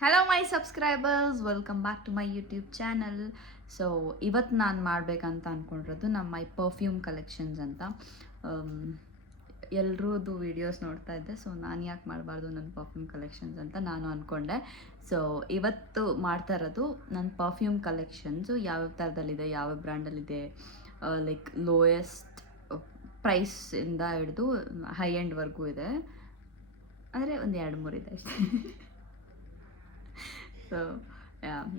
Hello my subscribers, welcome back to my YouTube channel. So ಇವತ್ತು ನಾನು ಮಾಡಬೇಕಂತ ಅಂದ್ಕೊಂಡಿರೋದು ನಮ್ಮ ಮೈ ಪರ್ಫ್ಯೂಮ್ ಕಲೆಕ್ಷನ್ಸ್ ಅಂತ. ಎಲ್ರದ್ದು ವೀಡಿಯೋಸ್ ನೋಡ್ತಾ ಇದ್ದೆ, ಸೊ ನಾನು ಯಾಕೆ ಮಾಡಬಾರ್ದು ನನ್ನ ಪರ್ಫ್ಯೂಮ್ ಕಲೆಕ್ಷನ್ಸ್ ಅಂತ ನಾನು ಅಂದ್ಕೊಂಡೆ. ಸೊ ಇವತ್ತು ಮಾಡ್ತಾ ಇರೋದು ನನ್ನ ಪರ್ಫ್ಯೂಮ್ ಕಲೆಕ್ಷನ್ಸು ಯಾವ್ಯಾವ ಥರದಲ್ಲಿದೆ, ಯಾವ ಬ್ರ್ಯಾಂಡಲ್ಲಿದೆ, ಲೈಕ್ ಲೋಯೆಸ್ಟ್ ಪ್ರೈಸಿಂದ ಹಿಡಿದು ಹೈ ಎಂಡ್ವರೆಗೂ ಇದೆ. ಅಂದರೆ ಒಂದು 2-3 ಇದೆ ಅಷ್ಟೇ. ಸೊ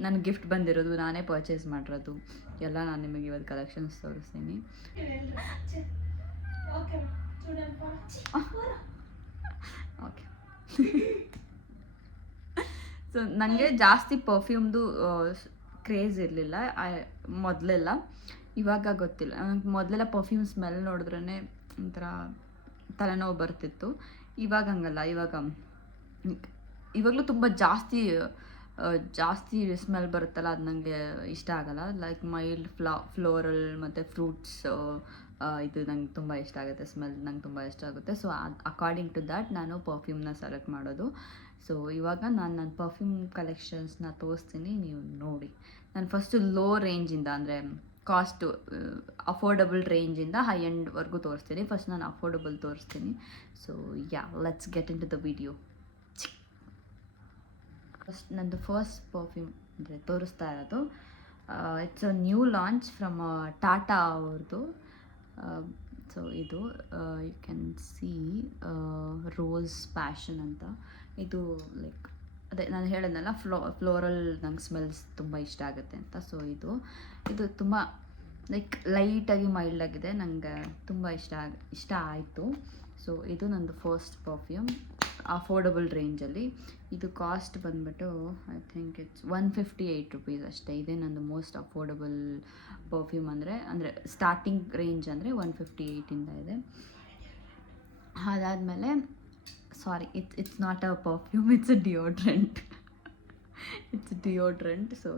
ನನಗೆ ಗಿಫ್ಟ್ ಬಂದಿರೋದು, ನಾನೇ ಪರ್ಚೇಸ್ ಮಾಡಿರೋದು ಎಲ್ಲ ನಾನು ನಿಮಗೆ ಇವತ್ತು ಕಲೆಕ್ಷನ್ಸ್ ತೋರಿಸ್ತೀನಿ. ಓಕೆ. ಸೊ ನನಗೆ ಜಾಸ್ತಿ ಪರ್ಫ್ಯೂಮ್ದು ಕ್ರೇಜ್ ಇರಲಿಲ್ಲ ಮೊದಲೆಲ್ಲ. ಇವಾಗ ಗೊತ್ತಿಲ್ಲ, ನನಗೆ ಮೊದಲೆಲ್ಲ ಪರ್ಫ್ಯೂಮ್ ಸ್ಮೆಲ್ ನೋಡಿದ್ರೇ ಒಂಥರ ತಲೆನೋವು ಬರ್ತಿತ್ತು. ಇವಾಗ ಹಂಗಲ್ಲ, ಇವಾಗಲೂ ತುಂಬ ಜಾಸ್ತಿ ಸ್ಮೆಲ್ ಬರುತ್ತಲ್ಲ, ಅದು ನನಗೆ ಇಷ್ಟ ಆಗಲ್ಲ. ಲೈಕ್ ಮೈಲ್ಡ್ ಫ್ಲೋರಲ್ ಮತ್ತು ಫ್ರೂಟ್ಸ್, ಇದು ನಂಗೆ ತುಂಬ ಇಷ್ಟ ಆಗುತ್ತೆ, ಸ್ಮೆಲ್ ನಂಗೆ ತುಂಬ ಇಷ್ಟ ಆಗುತ್ತೆ. ಸೊ ಅಕಾರ್ಡಿಂಗ್ ಟು ದ್ಯಾಟ್ ನಾನು ಪರ್ಫ್ಯೂಮ್ನ ಸೆಲೆಕ್ಟ್ ಮಾಡೋದು. ಸೊ ಇವಾಗ ನಾನು ನನ್ನ ಪರ್ಫ್ಯೂಮ್ ಕಲೆಕ್ಷನ್ಸ್ನ ತೋರಿಸ್ತೀನಿ, ನೀವು ನೋಡಿ. ನಾನು ಫಸ್ಟು ಲೋ ರೇಂಜಿಂದ, ಅಂದರೆ ಕಾಸ್ಟು ಅಫೋರ್ಡಬಲ್ ರೇಂಜಿಂದ ಹೈ ಎಂಡ್ವರೆಗೂ ತೋರಿಸ್ತೀನಿ. ಫಸ್ಟ್ ನಾನು ಅಫೋರ್ಡಬಲ್ ತೋರಿಸ್ತೀನಿ. So let's get into the video. ನಂದು ಫಸ್ಟ್ ಪರ್ಫ್ಯೂಮ್ ಅಂದರೆ ತೋರಿಸ್ತಾ ಇರೋದು, it's a new launch from Tata ಅವ್ರದ್ದು. ಸೊ ಇದು you can see rose passion ಅಂತ. ಇದು ಲೈಕ್ ಅದೇ ನಾನು ಹೇಳಿದ್ನಲ್ಲ, ಫ್ಲೋರಲ್ ನಂಗೆ ಸ್ಮೆಲ್ಸ್ ತುಂಬ ಇಷ್ಟ ಆಗುತ್ತೆ ಅಂತ. ಸೊ ಇದು ತುಂಬ ಲೈಕ್ ಲೈಟಾಗಿ ಮೈಲ್ಡಾಗಿದೆ, ನನಗೆ ತುಂಬ ಇಷ್ಟ ಆಯಿತು. ಸೊ ಇದು ನಂದು ಫಸ್ಟ್ ಪರ್ಫ್ಯೂಮ್ ಅಫೋರ್ಡಬಲ್ ರೇಂಜಲ್ಲಿ. ಇದು ಕಾಸ್ಟ್ ಬಂದ್ಬಿಟ್ಟು ಐ ಥಿಂಕ್ ಇಟ್ಸ್ 158 ರುಪೀಸ್ ಅಷ್ಟೇ. ಇದೇ ನಂದು ಮೋಸ್ಟ್ ಅಫೋರ್ಡಬಲ್ ಪರ್ಫ್ಯೂಮ್. ಅಂದರೆ ಸ್ಟಾರ್ಟಿಂಗ್ ರೇಂಜ್ ಅಂದರೆ 158ಇಂದ ಇದೆ. ಅದಾದಮೇಲೆ sorry, it's not a perfume, it's a deodorant. It's deodorant. So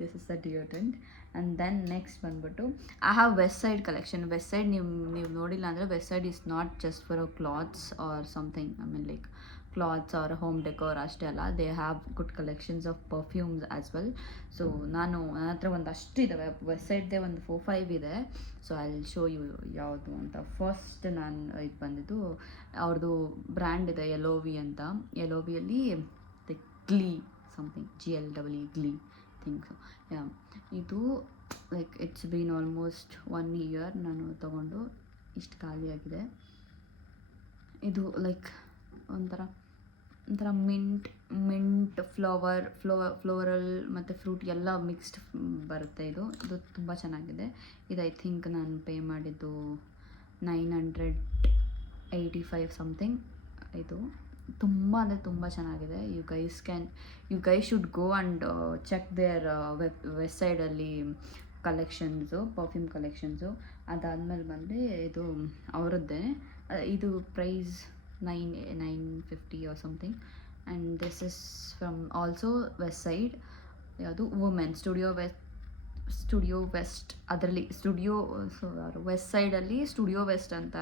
this is a deodorant. And then next ಬಂದ್ಬಿಟ್ಟು I have Westside collection. Westside ನೀವು ನೋಡಿಲ್ಲ ಅಂದರೆ, Westside is not just for a clothes or something, I mean like clothes or home decor ಅಷ್ಟೇ ಅಲ್ಲ, they have good collections of perfumes as well. So ನನ್ನ ಹತ್ರ ಒಂದಷ್ಟು ಇದ್ದಾವೆ, west ಸೈಡ್ದೇ ಒಂದು 4-5 ಇದೆ. So I will show you ಯಾವುದು ಅಂತ. ಫಸ್ಟ್ ನಾನು ಇದು ಬಂದಿದ್ದು ಅವ್ರದ್ದು ಬ್ರ್ಯಾಂಡ್ ಇದೆ ಎಲೋವಿ ಅಂತ. ಎಲೋವಿಯಲ್ಲಿ ದ ಗ್ಲೀ ಸಮಥಿಂಗ್, GLEE ಗ್ಲೀ ಥಿಂಗ್ಸ್. ಇದು like it's been almost 1 year ನಾನು ತಗೊಂಡು, ಇಷ್ಟು ಖಾಲಿಯಾಗಿದೆ. ಇದು ಲೈಕ್ ಒಂಥರ ಮಿಂಟ್ ಫ್ಲೋರಲ್ ಮತ್ತು ಫ್ರೂಟ್ ಎಲ್ಲ ಮಿಕ್ಸ್ಡ್ ಬರುತ್ತೆ. ಇದು ತುಂಬ ಚೆನ್ನಾಗಿದೆ. ಇದು ಐ ಥಿಂಕ್ ನಾನು ಪೇ ಮಾಡಿದ್ದು 985 ಸಮಥಿಂಗ್. ಇದು ತುಂಬ ಅಂದರೆ ತುಂಬ ಚೆನ್ನಾಗಿದೆ. You guys should go and check there ವೆಬ್ಸೈಟಲ್ಲಿ ಕಲೆಕ್ಷನ್ಸು, ಪರ್ಫ್ಯೂಮ್ ಕಲೆಕ್ಷನ್ಸು. ಅದಾದಮೇಲೆ ಬಂದರೆ ಇದು ಅವರದ್ದೇ. ಇದು price 950 or something. And this is from also Westside. ಯಾವುದು ವುಮೆನ್ ಸ್ಟುಡಿಯೋ ವೆಸ್ಟ್. ಅದರಲ್ಲಿ ವೆಸ್ಟ್ ಸೈಡಲ್ಲಿ ಸ್ಟುಡಿಯೋ ವೆಸ್ಟ್ ಅಂತ,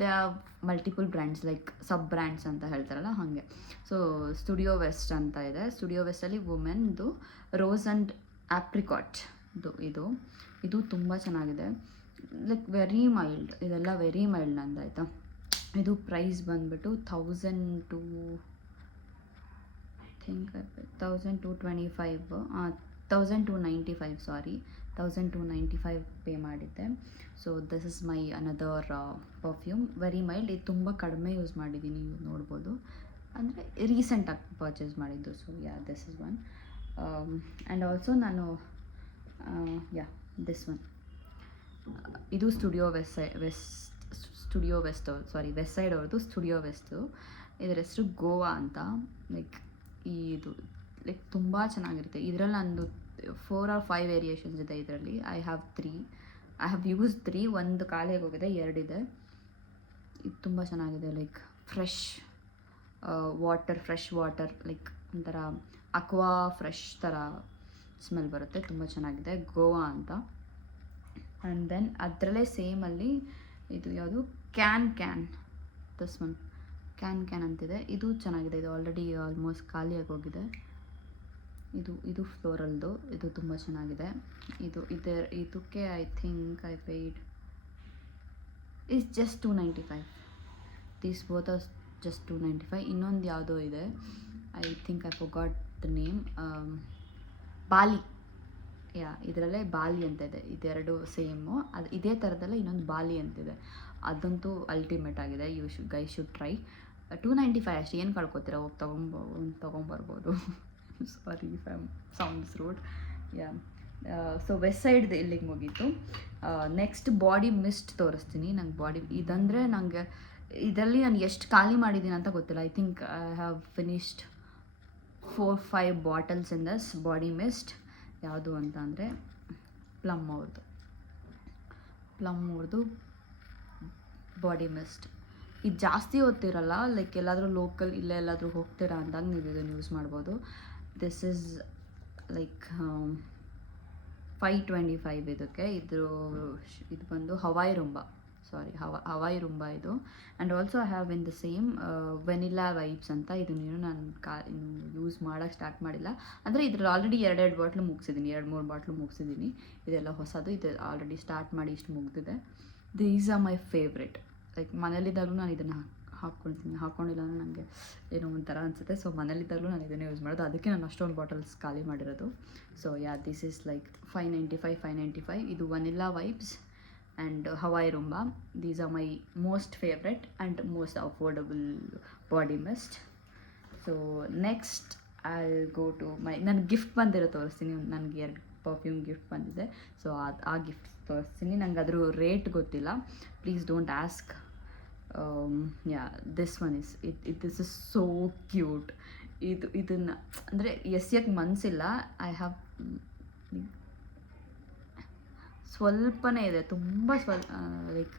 they are multiple brands, like sub brands ಅಂತ ಹೇಳ್ತಾರಲ್ಲ ಹಾಗೆ. ಸೊ ಸ್ಟುಡಿಯೋ ವೆಸ್ಟ್ ಅಂತ ಇದೆ. ಸ್ಟುಡಿಯೋ ವೆಸ್ಟಲ್ಲಿ ವುಮೆನ್ದು ರೋಸ್ ಆ್ಯಂಡ್ ಆಪ್ರಿಕಾಟ್ ಇದು ತುಂಬ ಚೆನ್ನಾಗಿದೆ. ಲೈಕ್ ವೆರಿ ಮೈಲ್ಡ್, ಇದೆಲ್ಲ ವೆರಿ ಮೈಲ್ಡ್ ನಂದು, ಆಯಿತಾ. ಇದು ಪ್ರೈಸ್ ಬಂದ್ಬಿಟ್ಟು 1295 ಸಾರಿ, 1295 ಪೇ ಮಾಡಿದ್ದೆ. So this is my another perfume, very mild. ಇದು ತುಂಬ ಕಡಿಮೆ ಯೂಸ್ ಮಾಡಿದ್ದೀನಿ, ನೀವು ನೋಡ್ಬೋದು. ಅಂದರೆ ರೀಸೆಂಟಾಗಿ ಪರ್ಚೇಸ್ ಮಾಡಿದ್ದು. So this is one. And also ನಾನು ದಿಸ್ ಒನ್, ಇದು ವೆಸ್ಟ್ ಸೈಡ್ ಅವ್ರದ್ದು ಸ್ಟುಡಿಯೋ ವೆಸ್ಟು. ಇದರ ಹೆಸರು ಗೋವಾ ಅಂತ. ಲೈಕ್ ತುಂಬ ಚೆನ್ನಾಗಿರುತ್ತೆ. ಇದರಲ್ಲಿ ನಂದು 4 or 5 ವೇರಿಯೇಷನ್ಸ್ ಇದೆ ಇದರಲ್ಲಿ. I have use 3. ಒಂದು ಖಾಲಿಯಾಗಿ ಹೋಗಿದೆ, 2 ಇದೆ. ಇದು ತುಂಬ ಚೆನ್ನಾಗಿದೆ. ಲೈಕ್ ಫ್ರೆಶ್ ವಾಟರ್ ಲೈಕ್ ಒಂಥರ ಅಕ್ವಾ ಫ್ರೆಶ್ ಥರ ಸ್ಮೆಲ್ ಬರುತ್ತೆ, ತುಂಬ ಚೆನ್ನಾಗಿದೆ. ಗೋವಾ ಅಂತ. ಆ್ಯಂಡ್ ದೆನ್ ಅದರಲ್ಲೇ ಸೇಮಲ್ಲಿ ಇದು ಯಾವುದು ಕ್ಯಾನ್ ದಿಸ್ ಒನ್ ಕ್ಯಾನ್ ಅಂತಿದೆ. ಇದು ಚೆನ್ನಾಗಿದೆ. ಇದು ಆಲ್ರೆಡಿ ಆಲ್ಮೋಸ್ಟ್ ಖಾಲಿಯಾಗಿ ಹೋಗಿದೆ. ಇದು ಫ್ಲೋರಲ್ದು, ಇದು ತುಂಬ ಚೆನ್ನಾಗಿದೆ. ಇದಕ್ಕೆ I think I paid is just 295. These both are just 295. ಇನ್ನೊಂದು ಯಾವುದೋ ಇದೆ, I think I forgot the name. Bali, ಇದರಲ್ಲೇ ಬಾಲಿ ಅಂತ ಇದೆ. ಇದೆರಡು ಸೇಮು. ಅದು ಇದೇ ಥರದಲ್ಲೇ ಇನ್ನೊಂದು ಬಾಲಿ ಅಂತಿದೆ. ಅದಂತೂ ಅಲ್ಟಿಮೇಟ್ ಆಗಿದೆ. Guys should try. 295 ಅಷ್ಟೇ, ಏನು ಕಳ್ಕೊತೀರ, ಹೋಗಿ ತೊಗೊಂಬರ್ಬೋದು. Sorry if I am sounds rude. So ವೆಸ್ಟ್ ಸೈಡ್ದು ಇಲ್ಲಿಗೆ ಮುಗೀತು. ನೆಕ್ಸ್ಟ್ ಬಾಡಿ ಮಿಸ್ಟ್ ತೋರಿಸ್ತೀನಿ. ನಂಗೆ ಇದಂದರೆ ನನಗೆ ಇದರಲ್ಲಿ ನಾನು ಎಷ್ಟು ಖಾಲಿ ಮಾಡಿದ್ದೀನಿ ಅಂತ ಗೊತ್ತಿಲ್ಲ. I think I have finished 4-5 bottles in this body mist. ಯಾವುದು ಅಂತ ಅಂದರೆ ಪ್ಲಮ್ ಅವ್ರದ್ದು ಬಾಡಿ ಮಿಸ್ಟ್. ಇದು ಜಾಸ್ತಿ ಹೊತ್ತಿರಲ್ಲ, ಲೈಕ್ ಎಲ್ಲಾದರೂ ಲೋಕಲ್ ಇಲ್ಲೇ ಎಲ್ಲಾದರೂ ಹೋಗ್ತೀರಾ ಅಂದಾಗ ನೀವು ಇದನ್ನು ಯೂಸ್ ಮಾಡ್ಬೋದು. ದಿಸ್ ಈಸ್ ಲೈಕ್ 525 ಇದಕ್ಕೆ. ಇದು ಬಂದು ಹವಾಯಿ ರುಂಬ ಇದು. And also I have in the same vanilla vibes ಅಂತ. ಇದನ್ನು ನಾನು ಯೂಸ್ ಮಾಡೋಕ್ಕೆ ಸ್ಟಾರ್ಟ್ ಮಾಡಿಲ್ಲ. ಅಂದರೆ ಇದ್ರಲ್ಲಿ ಆಲ್ರೆಡಿ 2 ಬಾಟ್ಲು ಮುಗಿಸಿದ್ದೀನಿ, 2-3 ಬಾಟ್ಲು ಮುಗಿಸಿದ್ದೀನಿ. ಇದೆಲ್ಲ ಹೊಸದು. ಇದು ಆಲ್ರೆಡಿ ಸ್ಟಾರ್ಟ್ ಮಾಡಿ ಇಷ್ಟು ಮುಗಿದಿದೆ. These are my favourite. Like ಮನೇಲಿದ್ದಾಗಲೂ ನಾನು ಇದನ್ನು ಹಾಕ್ಕೊಂಡಿಲ್ಲ ಅಂದರೆ ನನಗೆ ಏನೋ ಒಂಥರ ಅನಿಸುತ್ತೆ. ಸೊ ಮನೇಲಿದ್ದಾಗಲೂ ನಾನು ಇದನ್ನೇ ಯೂಸ್ ಮಾಡೋದು. ಅದಕ್ಕೆ ನಾನು ಅಷ್ಟೊಂದು ಬಾಟಲ್ಸ್ ಖಾಲಿ ಮಾಡಿರೋದು. So this is like 595. ಇದು vanilla vibes and Hawaii Rumba. These are my most favorite and most affordable body mist. So next I'll go to ನನ್ನ ಗಿಫ್ಟ್ ಬಂದಿರೋ ತೋರಿಸ್ತೀನಿ. ನನಗೆ 2 ಪರ್ಫ್ಯೂಮ್ ಗಿಫ್ಟ್ ಬಂದಿದೆ. ಸೊ ಆ ಗಿಫ್ಟ್ ತೋರಿಸ್ತೀನಿ. ನಂಗೆ ಅದ್ರ ರೇಟ್ ಗೊತ್ತಿಲ್ಲ, please don't ask. This one is this is so cute. ಇದನ್ನು ಅಂದರೆ ಎಸ್ಯಕ್ಕೆ ಮನಸ್ಸಿಲ್ಲ. ಐ ಹ್ಯಾವ್ ಸ್ವಲ್ಪನೇ ಇದೆ, ತುಂಬ ಲೈಕ್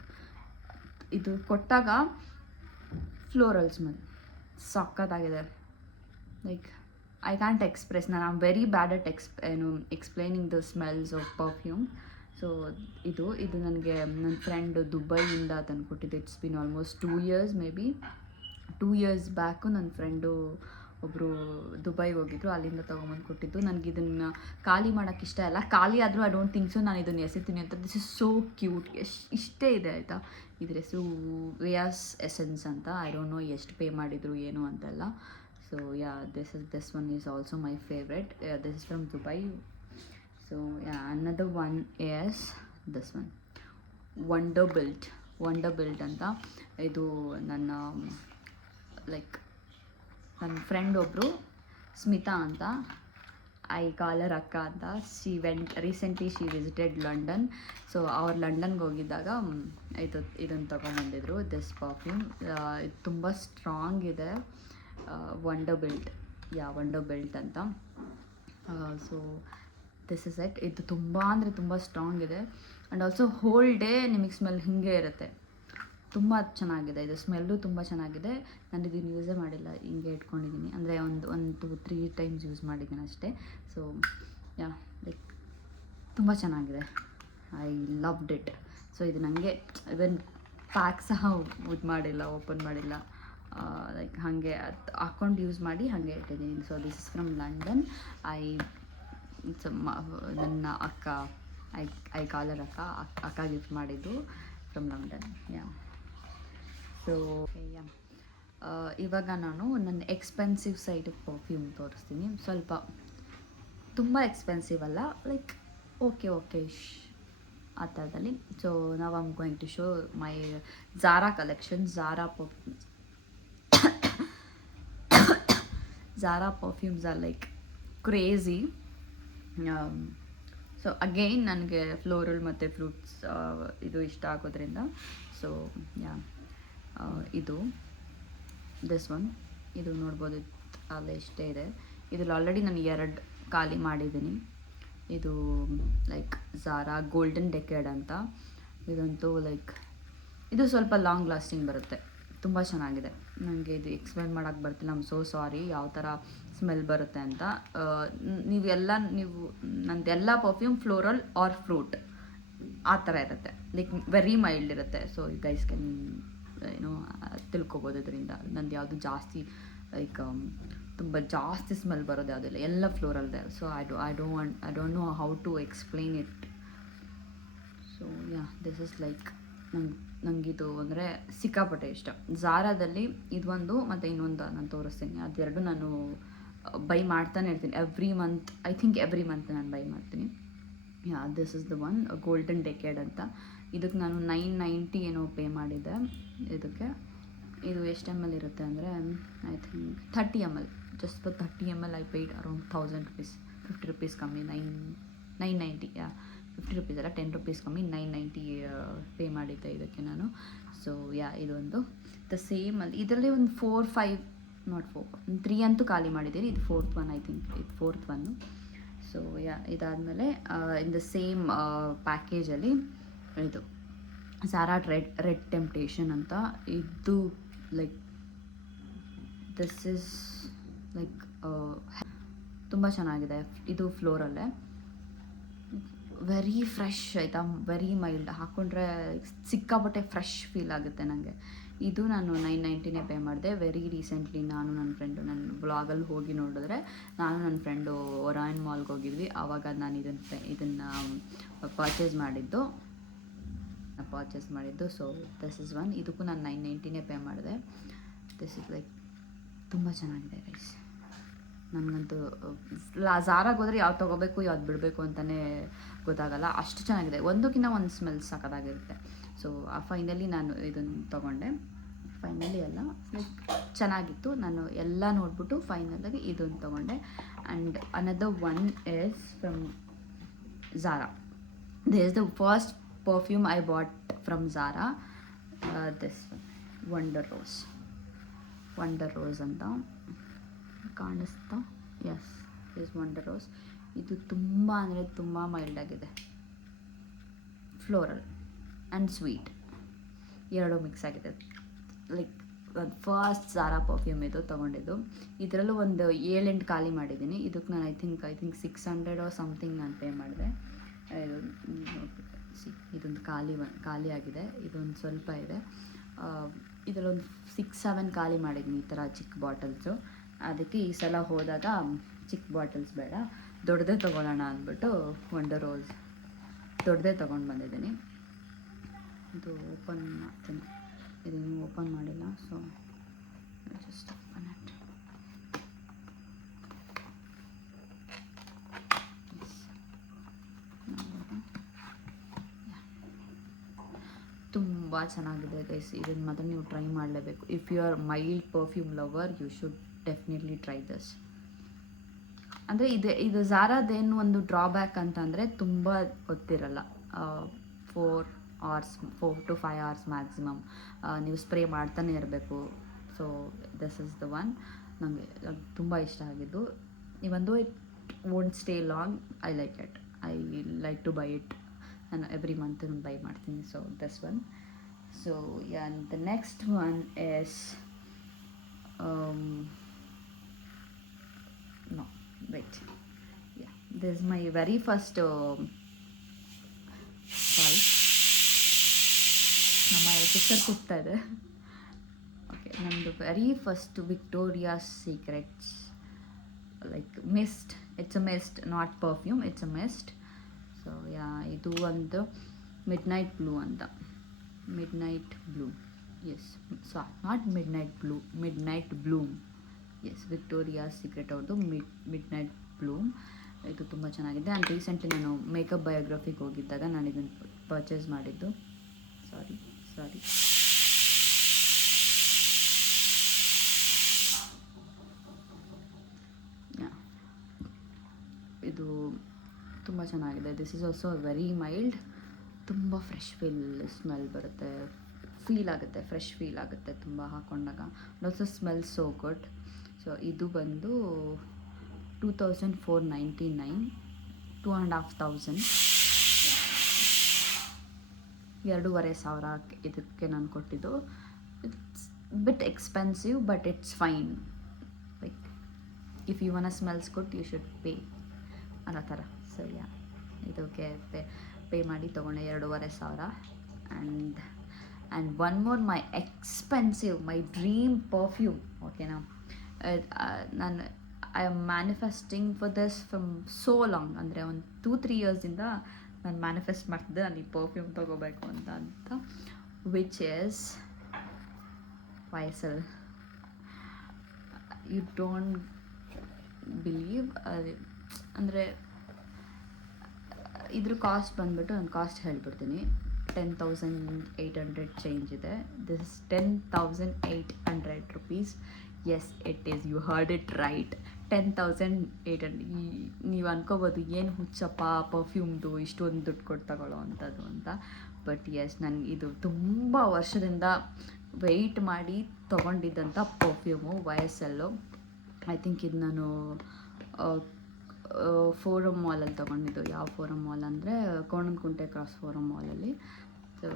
ಇದು ಕೊಟ್ಟಾಗ ಫ್ಲೋರಲ್ ಸ್ಮೆಲ್ ಸಕ್ಕತ್ತಾಗಿದೆ. Like I can't express. ನಾನು am very bad at explaining the smells of perfume. So ಇದು ನನಗೆ ನನ್ನ ಫ್ರೆಂಡ್ ದುಬೈಯಿಂದ ತಂದುಕೊಟ್ಟಿದ್ದು. It's been almost 2 years, maybe 2 years back ನನ್ನ ಫ್ರೆಂಡು ಒಬ್ಬರು ದುಬೈಗೆ ಹೋಗಿದ್ರು, ಅಲ್ಲಿಂದ ತೊಗೊಂಬಂದು ಕೊಟ್ಟಿದ್ದು. ನನಗೆ ಇದನ್ನು ಖಾಲಿ ಮಾಡೋಕ್ಕೆ ಇಷ್ಟ ಇಲ್ಲ. ಖಾಲಿ ಆದರೂ ಐ ಡೋಂಟ್ ಥಿಂಕ್ ಸೊ ನಾನು ಇದನ್ನು ಎಸಿತೀನಿ ಅಂತ. This is so cute. ಇಷ್ಟೇ ಇದೆ ಆಯಿತಾ. ಇದ್ರ ಹೆಸರು ರಿಯಾಸ್ ಎಸೆನ್ಸ್ ಅಂತ. ಐ ಡೋಂಟ್ ನೋ ಎಷ್ಟು ಪೇ ಮಾಡಿದರು ಏನು ಅಂತೆಲ್ಲ. So this one is also my favourite. This is from Dubai. So another one is this one, ವಂಡರ್ಬಿಲ್ಟ್ ಅಂತ. ಇದು ನನ್ನ ಫ್ರೆಂಡ್ ಒಬ್ಬರು ಸ್ಮಿತಾ ಅಂತ, ಐ ಕಾಲ್ ಹರ್ ಅಕ್ಕ ಅಂತ. Recently she visited London. So ಅವ್ರು ಲಂಡನ್ಗೆ ಹೋಗಿದ್ದಾಗ ಇದನ್ನು ತೊಗೊಂಬಂದಿದ್ರು, ದಿಸ್ ಪರ್ಫ್ಯೂಮ್. ಇದು ತುಂಬ ಸ್ಟ್ರಾಂಗ್ ಇದೆ. ವಂಡರ್ಬಿಲ್ಟ್ ಅಂತ. So this is it. ಇದು ತುಂಬ ಅಂದರೆ ತುಂಬ ಸ್ಟ್ರಾಂಗ್ ಇದೆ. ಆ್ಯಂಡ್ ಆಲ್ಸೋ ಹೋಲ್ ಡೇ ನಿಮಗೆ ಸ್ಮೆಲ್ ಹಿಂಗೆ ಇರುತ್ತೆ. ತುಂಬ ಚೆನ್ನಾಗಿದೆ. ಇದು ಸ್ಮೆಲ್ಲು ತುಂಬ ಚೆನ್ನಾಗಿದೆ. ನಾನು ಇದನ್ನು ಯೂಸೇ ಮಾಡಿಲ್ಲ, ಹಿಂಗೆ ಇಟ್ಕೊಂಡಿದ್ದೀನಿ. ಅಂದರೆ ಒಂದು 2-3 ಟೈಮ್ಸ್ ಯೂಸ್ ಮಾಡಿದ್ದೀನಿ ಅಷ್ಟೇ. ಸೊ ಲೈಕ್ ತುಂಬ ಚೆನ್ನಾಗಿದೆ. I loved it. ಸೊ ಇದು ನನಗೆ ಇವನ್ ಪ್ಯಾಕ್ ಸಹ ಓಪನ್ ಮಾಡಿಲ್ಲ. ಲೈಕ್ ಹಾಗೆ ಹಾಕ್ಕೊಂಡು ಯೂಸ್ ಮಾಡಿ ಹಾಗೆ ಇಟ್ಟಿದ್ದೀನಿ. So this is from London. ನನ್ನ ಅಕ್ಕ, ಐ ಕಾಲರ್ ಅಕ್ಕ ಗಿಫ್ಟ್ ಮಾಡಿದ್ದು ಫ್ರಮ್ ಲಂಡನ್. ಸೊ ಇವಾಗ ನಾನು ನನ್ನ ಎಕ್ಸ್ಪೆನ್ಸಿವ್ ಸೈಡ್ ಪರ್ಫ್ಯೂಮ್ ತೋರಿಸ್ತೀನಿ. ಸ್ವಲ್ಪ ತುಂಬ ಎಕ್ಸ್ಪೆನ್ಸಿವ್ ಅಲ್ಲ, ಲೈಕ್ ಓಕೆ ಆ ಥರದಲ್ಲಿ. ಸೊ ನಾವು I'm going to show my Zara collection. Zara perfumes are like crazy. So again ನನಗೆ ಫ್ಲೋರಲ್ ಮತ್ತು ಫ್ರೂಟ್ಸ್ ಇದು ಇಷ್ಟ ಆಗೋದ್ರಿಂದ. ಸೊ ಇದು ದಿಸ್ ಒನ್, ಇದು ನೋಡ್ಬೋದು ಅಲ್ಲೇ ಇಷ್ಟೇ ಇದೆ. ಇದ್ರಲ್ಲಿ ಆಲ್ರೆಡಿ ನಾನು 2 ಖಾಲಿ ಮಾಡಿದ್ದೀನಿ. ಇದು ಲೈಕ್ ಝಾರಾ ಗೋಲ್ಡನ್ ಡೆಕೆಡ್ ಅಂತ. ಇದಂತೂ ಲೈಕ್ ಇದು ಸ್ವಲ್ಪ ಲಾಂಗ್ ಲಾಸ್ಟಿಂಗ್ ಬರುತ್ತೆ, ತುಂಬ ಚೆನ್ನಾಗಿದೆ. ನನಗೆ ಇದು ಎಕ್ಸ್ಪ್ಲೇನ್ ಮಾಡೋಕ್ಕೆ ಬರ್ತಿಲ್ಲ, ಐಮ್ ಸೋ ಸಾರಿ ಯಾವ ಥರ ಸ್ಮೆಲ್ ಬರುತ್ತೆ ಅಂತ. ನೀವು ನಂದೆಲ್ಲ ಪರ್ಫ್ಯೂಮ್ ಫ್ಲೋರಲ್ ಆರ್ ಫ್ರೂಟ್ ಆ ಥರ ಇರುತ್ತೆ, ಲೈಕ್ ವೆರಿ ಮೈಲ್ಡ್ ಇರುತ್ತೆ. ಸೊ ಯು ಗೈಸ್ ಕ್ಯಾನ್ ತಿಳ್ಕೊಬೋದು ಇದರಿಂದ. ನಂದು ಯಾವುದು ಜಾಸ್ತಿ ಲೈಕ್ ತುಂಬ ಜಾಸ್ತಿ ಸ್ಮೆಲ್ ಬರೋದು ಯಾವುದಿಲ್ಲ, ಎಲ್ಲ ಫ್ಲೋರಲ್ದೆ. So I don't know how to explain it. So yeah, this is like ನನಗಿದು ಅಂದರೆ ಸಿಕ್ಕಾಪಟ್ಟೆ ಇಷ್ಟ. ಝಾರಾದಲ್ಲಿ ಇದೊಂದು ಮತ್ತು ಇನ್ನೊಂದು ನಾನು ತೋರಿಸ್ತೀನಿ, ಅದೆರಡು ನಾನು ಬೈ ಮಾಡ್ತಾನೆ ಇರ್ತೀನಿ every month. I think every month ನಾನು ಬೈ ಮಾಡ್ತೀನಿ. Yeah, this is the one, golden decade ಅಂತ. ಇದಕ್ಕೆ ನಾನು 990 ಏನೋ ಪೇ ಮಾಡಿದ್ದೆ ಇದಕ್ಕೆ. ಇದು ಎಷ್ಟು ml ಇರುತ್ತೆ ಅಂದರೆ I think 30 ml. Just for 30 ml I paid around 1000 rupees, 50 rupees ಕಮ್ಮಿ, 990. ಯಾ, 50 rupees ಅಲ್ಲ, 10 rupees ಕಮ್ಮಿ, 990 ಪೇ ಮಾಡಿದ್ದೆ ಇದಕ್ಕೆ ನಾನು. ಸೊ ಯಾ, ಇದೊಂದು ದ ಸೇಮ್ ಅಲ್ಲಿ. ಇದರಲ್ಲಿ ಒಂದು 4-5 ನಾಟ್ 3 ಅಂತೂ ಖಾಲಿ ಮಾಡಿದ್ದೀರಿ. ಇದು 4th ಒನ್, ಐ ಥಿಂಕ್ ಇದು 4th ಒನ್ನು. ಸೊ ಯಾ, ಇದಾದಮೇಲೆ ಇನ್ ದ ಸೇಮ್ ಪ್ಯಾಕೇಜಲ್ಲಿ ಇದು ಝಾರಾ ರೆಡ್ ಟೆಂಪ್ಟೇಷನ್ ಅಂತ. ಇದು ಲೈಕ್ ದಿಸ್ ಇಸ್ ಲೈಕ್ ತುಂಬ ಚೆನ್ನಾಗಿದೆ. ಇದು ಫ್ಲೋರಲ್ಲೇ, ವೆರಿ ಫ್ರೆಶ್ ಆಯಿತಾ, ವೆರಿ ಮೈಲ್ಡ್. ಹಾಕ್ಕೊಂಡ್ರೆ ಸಿಕ್ಕಾಪಟ್ಟೆ ಫ್ರೆಶ್ ಫೀಲ್ ಆಗುತ್ತೆ ನನಗೆ. ಇದು ನಾನು 990 ಪೇ ಮಾಡಿದೆ. ವೆರಿ ರೀಸೆಂಟ್ಲಿ ನಾನು ನನ್ನ ಫ್ರೆಂಡು ನನ್ನ ಬ್ಲಾಗಲ್ಲಿ ಹೋಗಿ ನೋಡಿದ್ರೆ, ನಾನು ನನ್ನ ಫ್ರೆಂಡು ಒರಾಯನ್ ಮಾಲ್ಗೆ ಹೋಗಿದ್ವಿ, ಆವಾಗ ನಾನು ಇದನ್ನು ಪರ್ಚೇಸ್ ಮಾಡಿದ್ದು. So this is one. ಇದಕ್ಕೂ ನಾನು 990 ಪೇ ಮಾಡಿದೆ. ದಿಸ್ ಇಸ್ ಲೈಕ್ ತುಂಬ ಚೆನ್ನಾಗಿದೆ ಗೈಸ್. ನನಗಂತೂ ಝಾರಾಗೆ ಹೋದರೆ ಯಾವ್ದು ತೊಗೋಬೇಕು ಯಾವ್ದು ಬಿಡಬೇಕು ಅಂತಲೇ ಗೊತ್ತಾಗಲ್ಲ, ಅಷ್ಟು ಚೆನ್ನಾಗಿದೆ. ಒಂದಕ್ಕಿಂತ ಒಂದು ಸ್ಮೆಲ್ ಸಖತ್ತಾಗಿರುತ್ತೆ. ಸೊ ಫೈನಲಿ ನಾನು ಇದನ್ನು ತೊಗೊಂಡೆ. ಫೈನಲಿ ಎಲ್ಲ ಲೈಕ್ ಚೆನ್ನಾಗಿತ್ತು. ನಾನು ಎಲ್ಲ ನೋಡಿಬಿಟ್ಟು ಫೈನಲಾಗಿ ಇದನ್ನು ತೊಗೊಂಡೆ. And another one is from Zara. This is the first perfume I bought from Zara. This Wonder Rose ಅಂತ ಕಾಣಿಸ್ತಾ. Yes, this Wonder Rose. ಇದು ತುಂಬ ಅಂದರೆ ತುಂಬ ಮೈಲ್ಡ್ ಆಗಿದೆ, ಫ್ಲೋರಲ್ ಆ್ಯಂಡ್ ಸ್ವೀಟ್ ಎರಡೂ ಮಿಕ್ಸ್ ಆಗಿದೆ. ಲೈಕ್ ಫಸ್ಟ್ ಝಾರಾ ಪರ್ಫ್ಯೂಮ್ ಇದು ತೊಗೊಂಡಿದ್ದು. ಇದರಲ್ಲೂ ಒಂದು 7-8 ಖಾಲಿ ಮಾಡಿದ್ದೀನಿ. ಇದಕ್ಕೆ ನಾನು ಐ ಥಿಂಕ್ 600 ಸಮಥಿಂಗ್ ನಾನು ಪೇ ಮಾಡಿದೆ. ಇದೊಂದು ಖಾಲಿ ಆಗಿದೆ, ಇದೊಂದು ಸ್ವಲ್ಪ ಇದೆ. ಇದರಲ್ಲೊಂದು 6-7 ಖಾಲಿ ಮಾಡಿದ್ದೀನಿ ಈ ಥರ ಚಿಕ್ಕ ಬಾಟಲ್ಸು. ಅದಕ್ಕೆ ಈ ಸಲ ಹೋದಾಗ ಚಿಕ್ಕ ಬಾಟಲ್ಸ್ ಬೇಡ, ದೊಡ್ಡದೇ ತೊಗೊಳ್ಳೋಣ ಅಂದ್ಬಿಟ್ಟು ವಂಡರ್ ರೋಸ್ ದೊಡ್ಡದೇ ತೊಗೊಂಡು ಬಂದಿದ್ದೀನಿ. ಇದು ಓಪನ್ ಮಾಡ್ತೀನಿ, ಇದನ್ನು ಓಪನ್ ಮಾಡಿಲ್ಲ. So just open it. ತುಂಬ ಚೆನ್ನಾಗಿದೆ ಗೈಸ್. ಇದನ್ನು ಮಾತ್ರ ನೀವು ಟ್ರೈ ಮಾಡಲೇಬೇಕು. If you are mild perfume lover, you should definitely try this. ಅಂದರೆ ಇದು ಝಾರಾದೇನು ಒಂದು ಡ್ರಾಬ್ಯಾಕ್ ಅಂತಂದರೆ ತುಂಬ ಗೊತ್ತಿರಲ್ಲ. 4 to 5 hours ಮ್ಯಾಕ್ಸಿಮಮ್ ನೀವು ಸ್ಪ್ರೇ ಮಾಡ್ತಾನೆ ಇರಬೇಕು. So this is the one. ನನಗೆ ತುಂಬ ಇಷ್ಟ ಆಗಿದ್ದು. Even though it won't stay long, I like it. I like to buy it. ನಾನು ಎವ್ರಿ ಮಂತ್ ಬೈ ಮಾಡ್ತೀನಿ. So this one. So yeah, the next one is no wait yeah, this is my very first sorry, ನಮ್ಮ sister ಕೂಗ್ತಾ ಇದೆ. Okay, ನಮ್ಮದು very first Victoria's Secrets like mist. It's a mist, not perfume, it's a mist. So yeah, ಇದು ಒಂದು midnight blue ಅಂತ. Midnight blue, yes, not midnight bloom. Yes, Victoria's Secret ಅವ್ರದ್ದು midnight bloom. ಇದು ತುಂಬ ಚೆನ್ನಾಗಿದೆ. ಆ್ಯಂಡ್ ರೀಸೆಂಟ್ಲಿ ನಾನು makeup ಬಯೋಗ್ರಫಿಗೆ ಹೋಗಿದ್ದಾಗ ನಾನು ಇದನ್ನು ಪರ್ಚೇಸ್ ಮಾಡಿದ್ದು. ಸಾರಿ ಇದು ತುಂಬ ಚೆನ್ನಾಗಿದೆ. This is also very mild. ತುಂಬ ಫ್ರೆಶ್ ಸ್ಮೆಲ್ ಬರುತ್ತೆ, ಫ್ರೆಶ್ ಫೀಲ್ ಆಗುತ್ತೆ ತುಂಬ ಹಾಕ್ಕೊಂಡಾಗ. Also smell so good. So ಇದು ಬಂದು 2499, 2500, 2500 ಇದಕ್ಕೆ ನಾನು ಕೊಟ್ಟಿದ್ದು. It's bit expensive but it's fine. Like if you want smells good you should pay ಅನ್ನೋ ಥರ. ಸೊ ಯಾ, ಇದಕ್ಕೆ ಪೇ ಮಾಡಿ ತೊಗೊಂಡೆ 2500. And one more, my expensive, my dream perfume. ಓಕೆನಾ, ನಾನು I am manifesting for this from so long, ಅಂದರೆ ಒಂದು 2-3 ಇಯರ್ಸಿಂದ ನಾನು ಮ್ಯಾನಿಫೆಸ್ಟ್ ಮಾಡ್ತಿದ್ದೆ ನಾನು ಈ ಪರ್ಫ್ಯೂಮ್ ತೊಗೋಬೇಕು ಅಂತ which is YSL. You don't believe, ಅಂದರೆ ಇದ್ರ ಕಾಸ್ಟ್ ಬಂದುಬಿಟ್ಟು ನಾನು ಕಾಸ್ಟ್ ಹೇಳ್ಬಿಡ್ತೀನಿ. 10,800 ಚೇಂಜ್ ಇದೆ. This is 10,800 rupees. Yes, it is, you heard it right, 10,800. ನೀವು ಅನ್ಕೋಬೋದು ಏನು ಹುಚ್ಚಪ್ಪ ಪರ್ಫ್ಯೂಮ್ದು ಇಷ್ಟೊಂದು ದುಡ್ಡು ಕೊಟ್ಟು ತಗೊಳ್ಳೋ ಅಂಥದ್ದು ಅಂತ. ಬಟ್ ಎಸ್, ನನಗೆ ಇದು ತುಂಬ ವರ್ಷದಿಂದ ವೆಯ್ಟ್ ಮಾಡಿ ತೊಗೊಂಡಿದ್ದಂಥ ಪರ್ಫ್ಯೂಮು YSL. ಐ ಥಿಂಕ್ ಇದು ನಾನು ಫೋರಮ್ ಮಾಲಲ್ಲಿ ತೊಗೊಂಡಿದ್ದು. ಯಾವ ಫೋರಮ್ ಮಾಲ್ ಅಂದರೆ ಕೋಣನಕುಂಟೆ ಕ್ರಾಸ್ ಫೋರಮ್ ಮಾಲಲ್ಲಿ. ಸೊ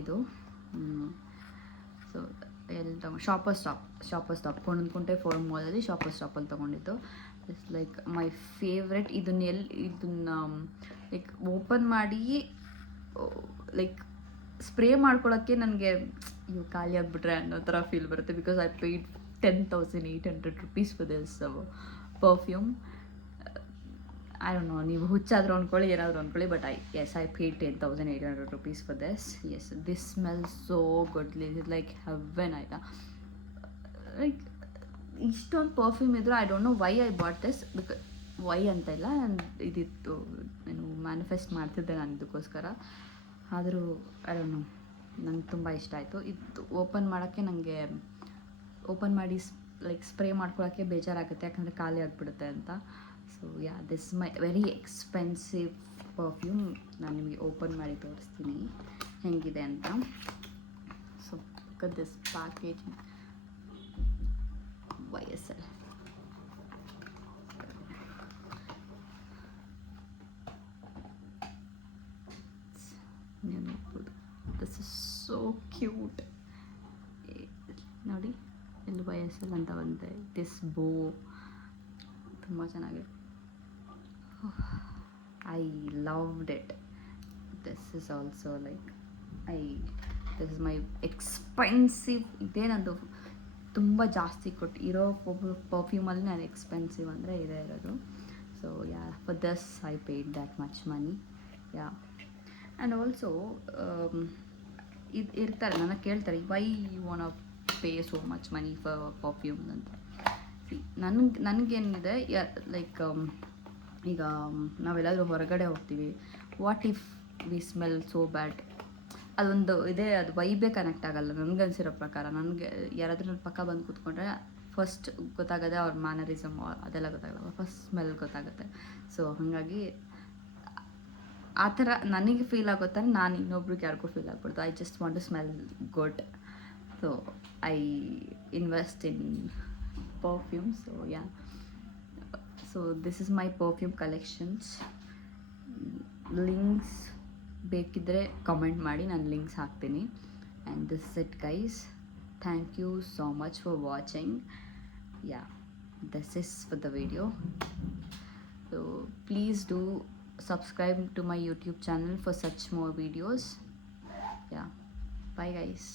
ಇದು ಸೊ ಎಲ್ಲಿ ಶಾಪರ್ ಸ್ಟಾಪ್ ಕೋಣನಕುಂಟೆ ಫೋರಮ್ ಮಾಲಲ್ಲಿ ಶಾಪರ್ ಸ್ಟಾಪಲ್ಲಿ ತೊಗೊಂಡಿದ್ದು. It's like my favourite. ಇದನ್ನ ಲೈಕ್ ಓಪನ್ ಮಾಡಿ ಲೈಕ್ ಸ್ಪ್ರೇ ಮಾಡ್ಕೊಳ್ಳೋಕ್ಕೆ ನನಗೆ ಇವು ಖಾಲಿ ಆಗಿಬಿಟ್ರೆ ಅನ್ನೋ ಥರ ಫೀಲ್ ಬರುತ್ತೆ. Because I paid 10,800 rupees for this perfume. I don't know, ನೀವು ಹುಚ್ಚಾದರೂ ಅಂದ್ಕೊಳ್ಳಿ, ಏನಾದರೂ ಅಂದ್ಕೊಳ್ಳಿ, but I paid 10,800 rupees for this. Yes, this smell so good. Is like heaven. ಆಯಿತಾ, ಲೈಕ್ ಇಷ್ಟೊಂದು ಪರ್ಫ್ಯೂಮ್ ಇದ್ದರೂ I don't know why I bought this. Why ಅಂತ ಇಲ್ಲ, ಇದಿತ್ತು, ನಾನು ಮ್ಯಾನಿಫೆಸ್ಟ್ ಮಾಡ್ತಿದ್ದೆ ನಾನು ಇದಕ್ಕೋಸ್ಕರ. ಆದರೂ ಐ ಡೋಂಟ್ ನೋ, ನಂಗೆ ತುಂಬ ಇಷ್ಟ ಆಯಿತು. ಇದು ಓಪನ್ ಮಾಡೋಕ್ಕೆ ನನಗೆ ಓಪನ್ ಮಾಡಿ ಲೈಕ್ ಸ್ಪ್ರೇ ಮಾಡ್ಕೊಳ್ಳೋಕ್ಕೆ ಬೇಜಾರಾಗುತ್ತೆ, ಯಾಕಂದರೆ ಖಾಲಿ ಆಗಿಬಿಡುತ್ತೆ ಅಂತ. So this my very expensive perfume. ನಾನು ನಿಮಗೆ ಓಪನ್ ಮಾಡಿ ತೋರಿಸ್ತೀನಿ ಹೆಂಗಿದೆ ಅಂತ. So this package YSL. ನೀವು ನೋಡ್ಬೋದು, ದಿಸ್ ಇಸ್ ಸೋ ಕ್ಯೂಟ್. ನೋಡಿ, ಇಲ್ಲಿ YSL ಅಂತ ಬಂದಿದೆ. ದಿಸ್ ಬೋ ತುಂಬ ಚೆನ್ನಾಗಿದೆ. I loved it. This is also like this is my expensive. ಇದೇ ನಂದು ತುಂಬ ಜಾಸ್ತಿ ಕೊಟ್ಟು ಇರೋ ಪರ್ಫ್ಯೂಮಲ್ಲಿ ನಾನು ಎಕ್ಸ್ಪೆನ್ಸಿವ್ ಅಂದರೆ ಇದೇ ಇರೋದು. So for this I paid that much money. And also ಇದು ಇರ್ತಾರೆ, ನನಗೆ ಕೇಳ್ತಾರೆ, why you want pay so much money for perfume ಅಂತ. ನನಗೇನಿದೆ, ಲೈಕ್ ಈಗ ನಾವೆಲ್ಲಾದರೂ ಹೊರಗಡೆ ಹೋಗ್ತೀವಿ, what if we smell so bad, ಅದೊಂದು ಇದೆ, ಅದು ವೈಬೇ ಕನೆಕ್ಟ್ ಆಗೋಲ್ಲ ನನಗನ್ಸಿರೋ ಪ್ರಕಾರ. ನನಗೆ ಯಾರಾದರೂ ನನ್ನ ಪಕ್ಕ ಬಂದು ಕೂತ್ಕೊಂಡ್ರೆ ಫಸ್ಟ್ ಗೊತ್ತಾಗೋದೆ ಅವ್ರ ಮ್ಯಾನರಿಸಮ್, ಅದೆಲ್ಲ ಗೊತ್ತಾಗಲ್ಲ, ಫಸ್ಟ್ ಸ್ಮೆಲ್ ಗೊತ್ತಾಗುತ್ತೆ. ಸೊ ಹಾಗಾಗಿ ಆ ಥರ ನನಗೆ ಫೀಲ್ ಆಗೋ ಥರ ನಾನು ಇನ್ನೊಬ್ರಿಗೆ ಯಾರಿಗೂ ಫೀಲ್ ಆಗ್ಬಾರ್ದು. I just want to smell good. So I invest in perfume. So this is my perfume collections. Links ಬೇಕಿದ್ರೆ ಕಮೆಂಟ್ ಮಾಡಿ, ನಾನು ಲಿಂಕ್ಸ್ ಹಾಕ್ತೀನಿ. And this is it guys. Thank you so much for watching. This is for the video. So please do subscribe to my YouTube channel for such more videos. Bye guys.